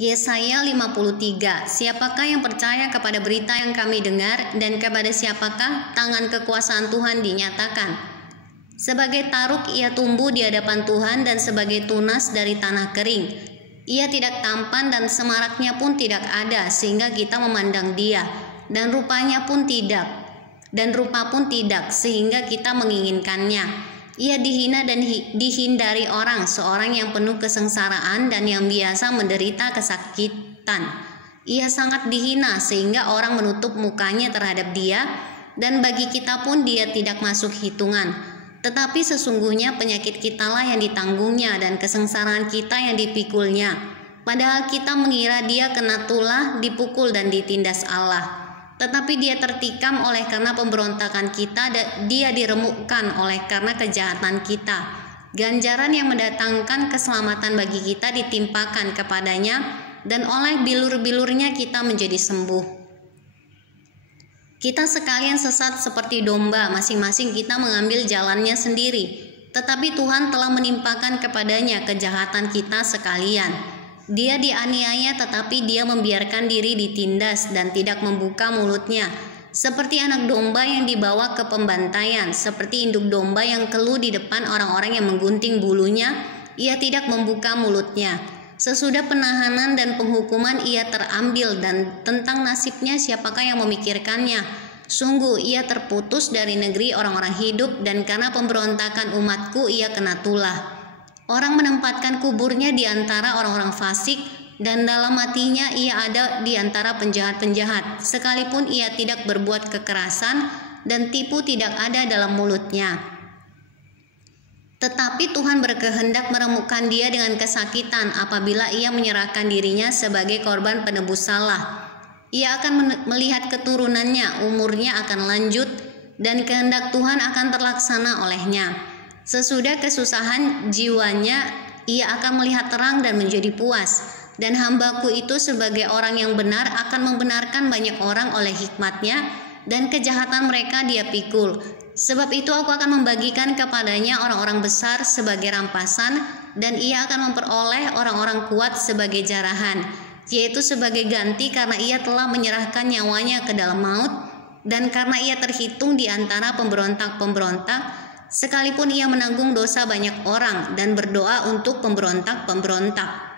Yesaya 53. Siapakah yang percaya kepada berita yang kami dengar, dan kepada siapakah tangan kekuasaan Tuhan dinyatakan? Sebagai taruk ia tumbuh di hadapan Tuhan, dan sebagai tunas dari tanah kering. Ia tidak tampan dan semaraknya pun tidak ada, sehingga kita memandang dia, dan rupa pun tidak, sehingga kita menginginkannya. Ia dihina dan dihindari orang, seorang yang penuh kesengsaraan dan yang biasa menderita kesakitan. Ia sangat dihina sehingga orang menutup mukanya terhadap dia, dan bagi kita pun dia tidak masuk hitungan. Tetapi sesungguhnya penyakit kitalah yang ditanggungnya dan kesengsaraan kita yang dipikulnya. Padahal kita mengira dia kena tulah, dipukul dan ditindas Allah. Tetapi dia tertikam oleh karena pemberontakan kita, dan dia diremukkan oleh karena kejahatan kita. Ganjaran yang mendatangkan keselamatan bagi kita ditimpakan kepadanya, dan oleh bilur-bilurnya kita menjadi sembuh. Kita sekalian sesat seperti domba, masing-masing kita mengambil jalannya sendiri. Tetapi Tuhan telah menimpakan kepadanya kejahatan kita sekalian. Dia dianiaya, tetapi dia membiarkan diri ditindas dan tidak membuka mulutnya. Seperti anak domba yang dibawa ke pembantaian, seperti induk domba yang keluh di depan orang-orang yang menggunting bulunya, ia tidak membuka mulutnya. Sesudah penahanan dan penghukuman ia terambil, dan tentang nasibnya siapakah yang memikirkannya? Sungguh ia terputus dari negeri orang-orang hidup, dan karena pemberontakan umatku ia kena tulah. Orang menempatkan kuburnya di antara orang-orang fasik, dan dalam matinya ia ada di antara penjahat-penjahat, sekalipun ia tidak berbuat kekerasan dan tipu tidak ada dalam mulutnya. Tetapi Tuhan berkehendak meremukkan dia dengan kesakitan apabila ia menyerahkan dirinya sebagai korban penebus salah. Ia akan melihat keturunannya, umurnya akan lanjut, dan kehendak Tuhan akan terlaksana olehnya. Sesudah kesusahan jiwanya, ia akan melihat terang dan menjadi puas. Dan hambaku itu sebagai orang yang benar akan membenarkan banyak orang oleh hikmatnya, dan kejahatan mereka dia pikul. Sebab itu aku akan membagikan kepadanya orang-orang besar sebagai rampasan, dan ia akan memperoleh orang-orang kuat sebagai jarahan, yaitu sebagai ganti karena ia telah menyerahkan nyawanya ke dalam maut, dan karena ia terhitung di antara pemberontak-pemberontak, sekalipun ia menanggung dosa banyak orang dan berdoa untuk pemberontak-pemberontak.